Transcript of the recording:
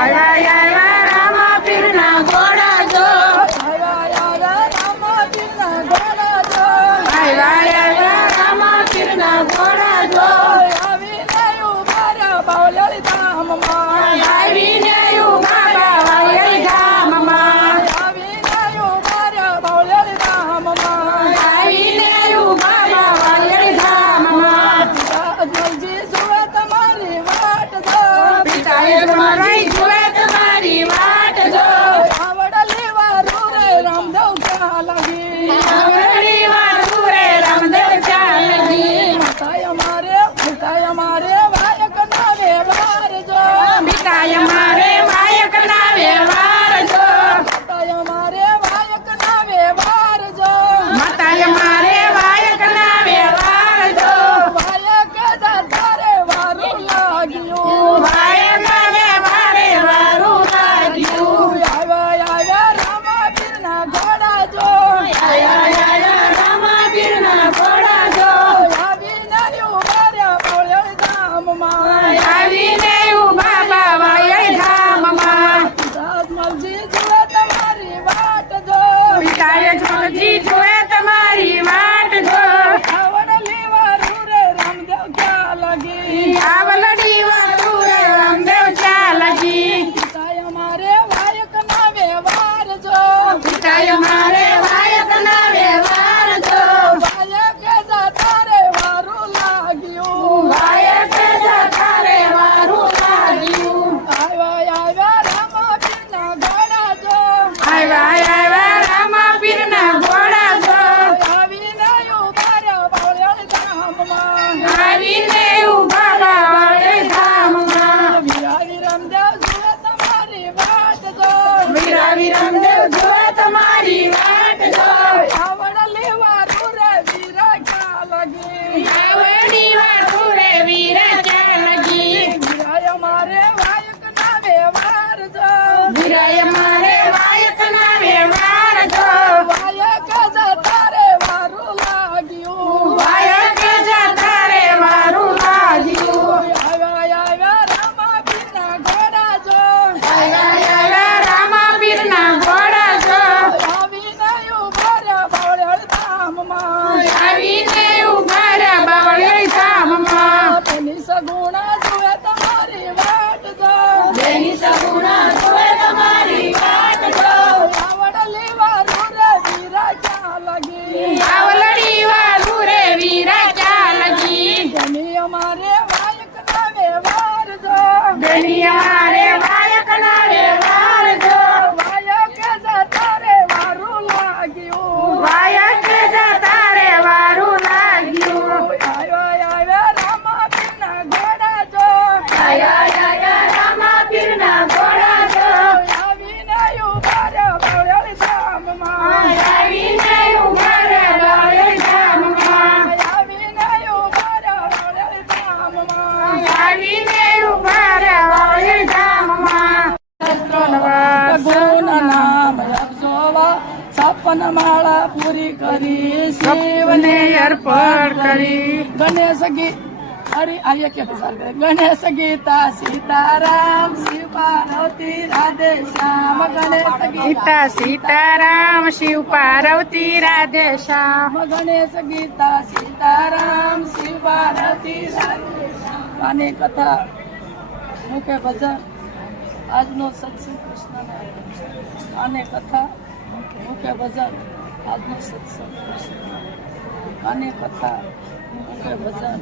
આવ્યા રામા પીરના ઘોડા જો, રામા પીરના ઘોડા જો, આવ્યા રામા પીરના ઘોડા જો, આવીને ઉભા રહ્યા બાવળિયાળી ધામમાં, આવીને ઉભા રહ્યા બાવળિયાળી ધામમાં, આવીને ઉભા રહ્યા બાવળિયાળી ધામમાં, આવીને ઉભા રહ્યા બાવળિયાળી ધામમાં. અજમલજી જુએ તમારી વાટ જો, પિતાએ તમારી જુએ તમારી વાટ જો, આવડલી વારું રે રામદેવ ક્યાં લાગી, આવડી વાળું રે રામદેવ ચાલજી. પિતાએ અમારે વાયક ના વ્યવહાર જો, પિતાએ મારે વાયક ના વ્યવહાર જો, પિતાએ અમારે વાયક ના વ્યવહાર જો, માતાએ મારે વાયક ના વ્યવહાર જો, વાયક દાતારે વારું લાગ્યું, વાયક વ્યવહારે વારું લાગ્યું. આવ્યા રામા પીરના ઘોડા જો, આયા રામા પીરના ઘોડા જો, આવીને ઉભા રહ્યા બાવળિયાળી ધામમાં, આવીને ઉભા બાવળિયાળી ધામમાં. અજમલજી જુએ તમારી વાટ જો, પિતાએ જોજી જુએ તમારી વાટ જો, આવડલી વારું રે રામદેવ ક્યાં લાગી, આવલડી વાળું રે રામદેવ ચાલજી. પિતાએ અમારે વાયક ના વ્યવહાર જો, પિતાએ મારે વાયક ના વ્યવહાર જો, વાયક દાતારે વારું લાગ્યું, વાયક જતા રે વારું લાગ્યું. આવ્યા રામા પીરના ઘોડા જો, આવ્યા રામા પીરના ઘોડા જો, આવીને ઉભા રહ્યા બાવળિયાળી ધામમાં, આવીને ઉભા બાવળિયાળી ધામમાં. વિરાવી રામદેવ જુએ તમારી વાટ જો, વીરાવી રામદેવ જોવે તમારી વાટ જો, આવડલી વારું રે વીરા ક્યાં લાગી, આવડી વાળું રે વીર ચાલજી. વિરાય અમારે વાયક ના વ્યવહાર જો, વીરાએ મારે વાયક ના વ્યવહાર જો, વાયક દાતારે વારું લાગ્યું, વાયક જતા રે વારું લાગ્યું. આવ્યા રામા પીરના ઘોડા જો, આવ્યા રામા પીરના ઘોડા જો, આવીને ઉભા રહ્યા બાવળિયાળી ધામમાં, આવીને ઉભા રહ્યા બાવળિયાળી ધામમાં. તેની સગુણા જુએ તમારી વાટ જો, બેની સગુણા જોવે તમારી વાટ જો, આવડલી વારું રે વીરા ક્યાં લાગી, આવલડી વાળું રે વીરા ચાલજી. તેની અમારે વાયક ના વ્યવહાર જો, બેની અમારે વાયક ના વ્યવહાર જો, વાયક દાતારે વારું લાગ્યું, વાયક જતા રે વારું લાગ્યું. આવ્યા રામા પીરના ઘોડા જો, આયા રામા પીરના ઘોડા જો, આવીને ઉભા રહ્યા બાવળિયાળી ધામમાં, આવીને ઉભા રહ્યા બાવળિયાળી ધામમાં, આવીને ઉભા રહ્યા બાવળિયાળી ધામમાં, આવીને ઉભા રહ્યા બાવળિયાળી ધામમાં. પ્રભુના નામ જપસોવા છપ્પન માળા પૂરી કરી, શિવને અર્પણ કરી, ગણેશ ગીત અરે આઈએ કે ગણેશ ગીતા સીતારામ શિવ પાર્વતી રાધે શ્યામ, ગણેશ ગીતા ગીતા સીતારામ શિવ પાર્વતી રાધે શ્યામ. ગણેશ ગીતા સીતારામ શિવ પાર્વતી રાધે શ્યામ. આની કથા મુકે ભજન આજનો સત્સંગ કૃષ્ણ આને કથા મુકે ભજન આજનો સત્સંગ કૃષ્ણ આને કથા મુકે ભજન